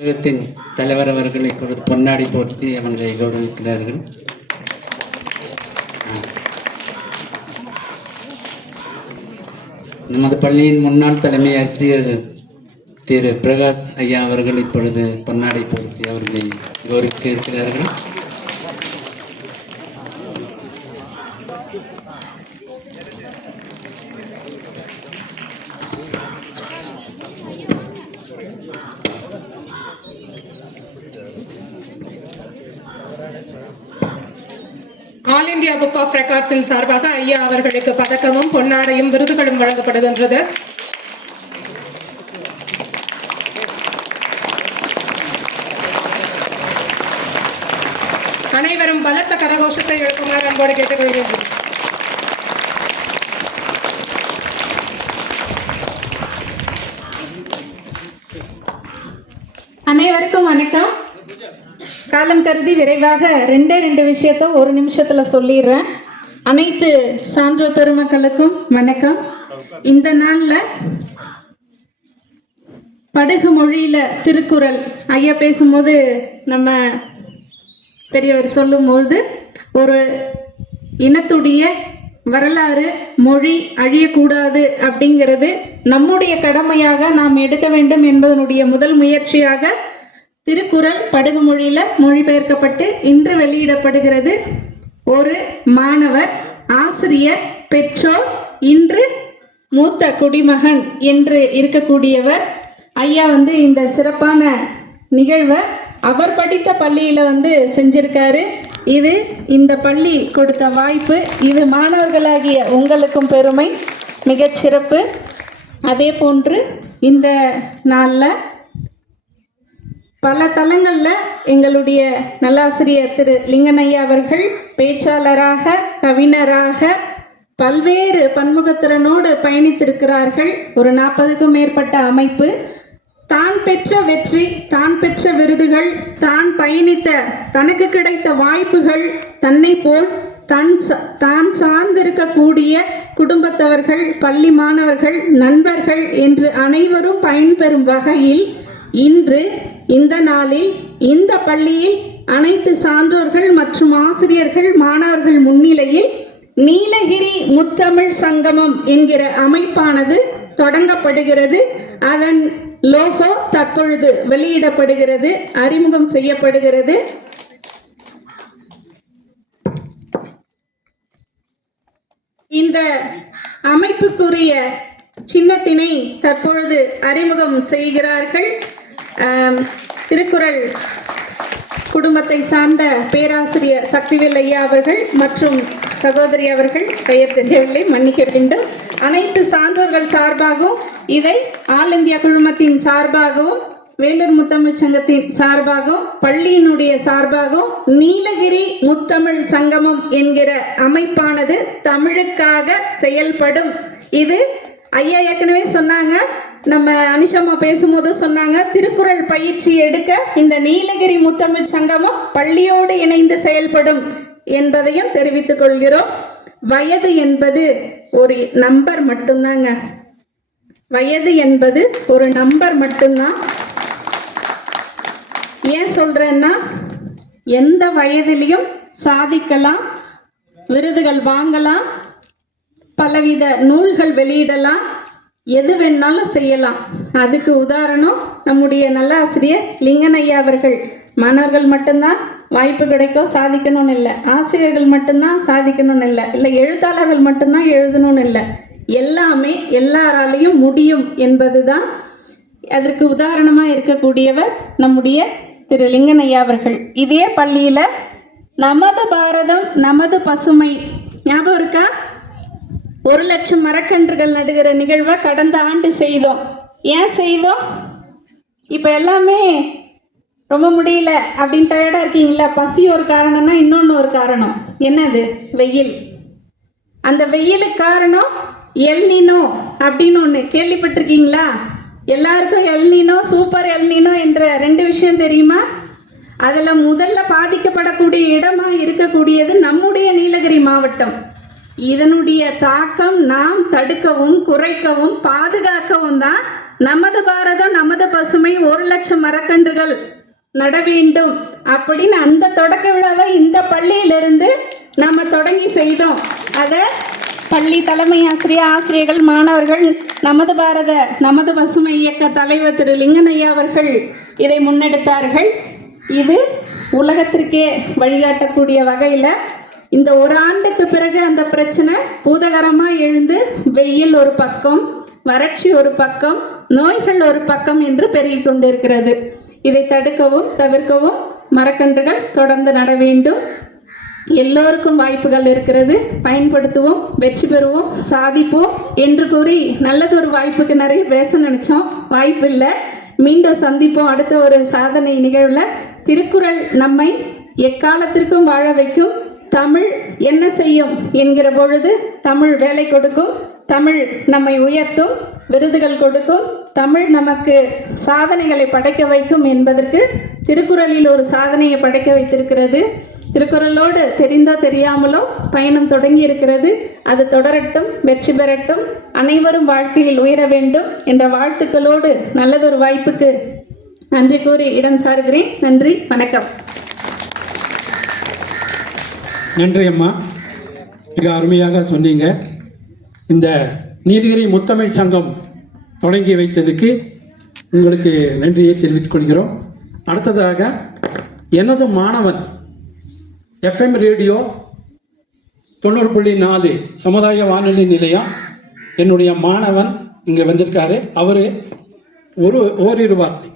உலகத்தின் தலைவர் அவர்கள் இப்பொழுது பொன்னாடி போர்த்தி அவங்களை கௌரவிக்கிறார்கள். நமது பள்ளியின் முன்னாள் தலைமை ஆசிரியர் திரு பிரகாஷ் ஐயா அவர்கள் இப்பொழுது பொன்னாடி போர்த்தி அவர்களை கௌரவிக்க இருக்கிறார்கள். ஆல் இந்தியா புக் ஆஃப் ரெக்கார்ட்ஸின் சார்பாக ஐயா அவர்களுக்கு பதக்கமும் பொன்னாடையும் விருதுகளும் வழங்கப்படுகின்றது. அனைவரும் பலத்த கரகோஷத்தை எழுப்புமாறு அன்போடு கேட்டுக்கொள்கிறேன். அனைவருக்கும் வணக்கம். காலம் கருதி விரைவாக ரெண்டு விஷயத்த ஒரு நிமிஷத்துல சொல்லிடுறேன். அனைத்து சான்றோர் பெருமக்களுக்கும் வணக்கம். இந்த நாள்ல படகு மொழியில திருக்குறள் ஐயா பேசும்போது நம்ம பெரியவர் சொல்லும்போது ஒரு இனத்துடைய வரலாறு மொழி அழியக்கூடாது அப்படிங்கிறது நம்முடைய கடமையாக நாம் எடுக்க வேண்டும் என்பதனுடைய முதல் முயற்சியாக திருக்குறள் படகு மொழியில மொழிபெயர்க்கப்பட்டு இன்று வெளியிடப்படுகிறது. ஒரு மாணவர், ஆசிரியர், பெற்றோர், இன்று மூத்த குடிமகன் என்று இருக்கக்கூடியவர் ஐயா இந்த சிறப்பான நிகழ்வை அவர் படித்த பள்ளியில செஞ்சிருக்காரு. இது இந்த பள்ளி கொடுத்த வாய்ப்பு. இது மாணவர்களாகிய உங்களுக்கும் பெருமை, மிகச்சிறப்பு. அதே போன்று இந்த நாளில் பல தளங்களில் எங்களுடைய நல்லாசிரியர் திரு லிங்கனையா அவர்கள் பேச்சாளராக, கவிஞராக பல்வேறு பன்முகத்திறனோடு பயணித்திருக்கிறார்கள். ஒரு 40க்கும் மேற்பட்ட அமைப்பு, தான் பெற்ற வெற்றி, தான் பெற்ற விருதுகள், தான் பயணித்த தனக்கு கிடைத்த வாய்ப்புகள், தன்னை போல் தான் சார்ந்திருக்கக்கூடிய குடும்பத்தவர்கள், பள்ளி மாணவர்கள், நண்பர்கள் என்று அனைவரும் பயன்பெறும் வகையில் இன்று இந்த நாளில் இந்த பள்ளியில் அனைத்து சான்றோர்கள் மற்றும் ஆசிரியர்கள், மாணவர்கள் முன்னிலையில் நீலகிரி முத்தமிழ் சங்கமம் என்கிற அமைப்பானது தொடங்கப்படுகிறது. அதன் லோகோ தற்பொழுது வெளியிடப்படுகிறது, அறிமுகம் செய்யப்படுகிறது. இந்த அமைப்புக்குரிய சின்னத்தினை தற்பொழுது அறிமுகம் செய்கிறார்கள். திருக்குறள் குடும்பத்தை சார்ந்த பேராசிரியர் சக்திவேல் ஐயா அவர்கள் மற்றும் சகோதரி அவர்கள், பெயர் தெரியவில்லை, மன்னிக்க வேண்டும். அனைத்து சான்றோர்கள் சார்பாகவும், இதை ஆல் இந்தியா குழுமத்தின் சார்பாகவும், வேலூர் முத்தமிழ் சங்கத்தின் சார்பாகவும், பள்ளியினுடைய சார்பாகவும் நீலகிரி முத்தமிழ் சங்கமம் என்கிற அமைப்பானது தமிழுக்காக செயல்படும். இது ஐயா ஏற்கனவே சொன்னாங்க, நம்ம அனிஷம்மா பேசும்போது சொன்னாங்க, திருக்குறள் பயிற்சி எடுக்க இந்த நீலகிரி முத்தமிழ் சங்கமம் பள்ளியோடு இணைந்து செயல்படும் என்பதையும் தெரிவித்துக் கொள்கிறோம். வயது என்பது ஒரு நம்பர் மட்டும்தாங்க. வயது என்பது ஒரு நம்பர் மட்டும்தான். ஏன் சொல்றேன்னா, எந்த வயதிலையும் சாதிக்கலாம், விருதுகள் வாங்கலாம், பலவித நூல்கள் வெளியிடலாம், எது வேணாலும் செய்யலாம். அதுக்கு உதாரணம் நம்முடைய நல்லாசிரியர் லிங்கனையா அவர்கள். மாணவர்கள் மட்டும்தான் வாய்ப்பு கிடைக்கும் சாதிக்கணும்னு இல்லை, ஆசிரியர்கள் மட்டும்தான் சாதிக்கணும்னு இல்லை, இல்லை எழுத்தாளர்கள் மட்டும்தான் எழுதணும்னு இல்லை, எல்லாமே எல்லாராலையும் முடியும் என்பது தான் அதற்கு உதாரணமாக இருக்கக்கூடியவர் நம்முடைய திரு லிங்கனையா அவர்கள். இதே பள்ளியில் நமது பாரதம் நமது பசுமை ஞாபகம் இருக்கா? 1,00,000 மரக்கன்றுகள் நடுகிற நிகழ்வை கடந்த ஆண்டு செய்தோம். ஏன் செய்தோம்? இப்போ எல்லாமே ரொம்ப முடியல அப்படின்னு டயர்டாக இருக்கீங்களா? பசி ஒரு காரணம்னா இன்னொன்று ஒரு காரணம் என்னது? வெயில். அந்த வெயிலுக்கு காரணம் எல்னினோ அப்படின்னு ஒன்று கேள்விப்பட்டிருக்கீங்களா? எல்லாருக்கும் எல்னினோ, சூப்பர் எல்னினோ என்ற 2 விஷயம் தெரியுமா? அதில் முதல்ல பாதிக்கப்படக்கூடிய இடமா இருக்கக்கூடியது நம்முடைய நீலகிரி மாவட்டம். இதனுடைய தாக்கம் நாம் தடுக்கவும், குறைக்கவும், பாதுகாக்கவும் தான் நமது பாரதம் நமது பசுமை 1,00,000 மரக்கன்றுகள் நட வேண்டும் அப்படின்னு அந்த தொடக்க விழாவை இந்த பள்ளியிலிருந்து நம்ம தொடங்கி செய்தோம். அதை பள்ளி தலைமை ஆசிரியர், ஆசிரியர்கள், மாணவர்கள், நமது பாரத நமது பசுமை இயக்க தலைவர் திரு லிங்கன் ஐயா அவர்கள் இதை முன்னெடுத்தார்கள். இது உலகத்திற்கே வழிகாட்டக்கூடிய வகையில் இந்த ஒரு ஆண்டுக்கு பிறகு அந்த பிரச்சனை பூதகரமாக எழுந்து வெயில் ஒரு பக்கம், வறட்சி ஒரு பக்கம், நோய்கள் ஒரு பக்கம் என்று பெருகி கொண்டிருக்கிறது. இதை தடுக்கவும் தவிர்க்கவும் மரக்கன்றுகள் தொடர்ந்து நட வேண்டும். எல்லோருக்கும் வாய்ப்புகள் இருக்கிறது, பயன்படுத்துவோம், வெற்றி பெறுவோம், சாதிப்போம் என்று கூறி நல்லதொரு வாய்ப்புக்கு நிறைய பேச நினைச்சோம், வாய்ப்பு இல்லை. மீண்டும் சந்திப்போம் அடுத்த ஒரு சாதனை நிகழ்வில். திருக்குறள் நம்மை எக்காலத்திற்கும் வாழ வைக்கும். தமிழ் என்ன செய்யும் என்கிற பொழுது தமிழ் வேலை கொடுக்கும், தமிழ் நம்மை உயர்த்தும், விருதுகள் கொடுக்கும், தமிழ் நமக்கு சாதனைகளை படைக்க வைக்கும் என்பதற்கு திருக்குறளில் ஒரு சாதனையை படைக்க வைத்திருக்கிறது. திருக்குறளோடு தெரிந்தோ தெரியாமலோ பயணம் தொடங்கி இருக்கிறது. அது தொடரட்டும், வெற்றி பெறட்டும், அனைவரும் வாழ்க்கையில் உயர வேண்டும் என்ற வாழ்த்துக்களோடு நல்லதொரு வாய்ப்புக்கு நன்றி கூறி இடம் சாருகிறேன். நன்றி, வணக்கம். நன்றி அம்மா, மிக அருமையாக சொன்னீங்க. இந்த நீலகிரி முத்தமிழ் சங்கம் தொடங்கி வைத்ததுக்கு உங்களுக்கு நன்றியை தெரிவித்துக் கொள்கிறோம். அடுத்ததாக எனது மாணவன் FM ரேடியோ 90.4 சமுதாய வானொலி நிலையம் என்னுடைய மாணவன் இங்கே வந்திருக்காரு. அவர் ஓரிரு வார்த்தை